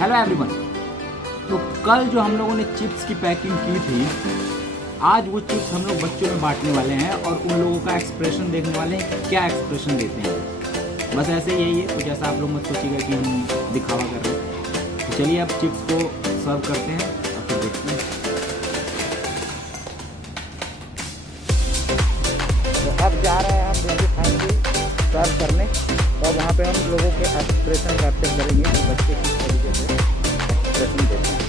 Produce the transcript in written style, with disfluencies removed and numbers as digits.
Hello everyone. तो कल जो हम लोगों ने चिप्स की पैकिंग की थी, आज वो चिप्स हम लोग बच्चों में बांटने वाले हैं और उन लोगों का एक्सप्रेशन देखने वाले हैं कि क्या एक्सप्रेशन देते हैं। बस ऐसे यही है, कुछ ऐसा आप लोग मत सोचिएगा कि हम दिखावा कर रहे हैं। तो चलिए अब चिप्स को सर्व करते हैं और फिर देखते हैं। तो अब जा रहे हैं हम बिल्कुल फाइनली सर्व करने, और वहाँ पे हम लोगों के एक्सप्रेशन कैप्चर करेंगे, बच्चे किस तरीके से एक्सप्रेशन देते हैं।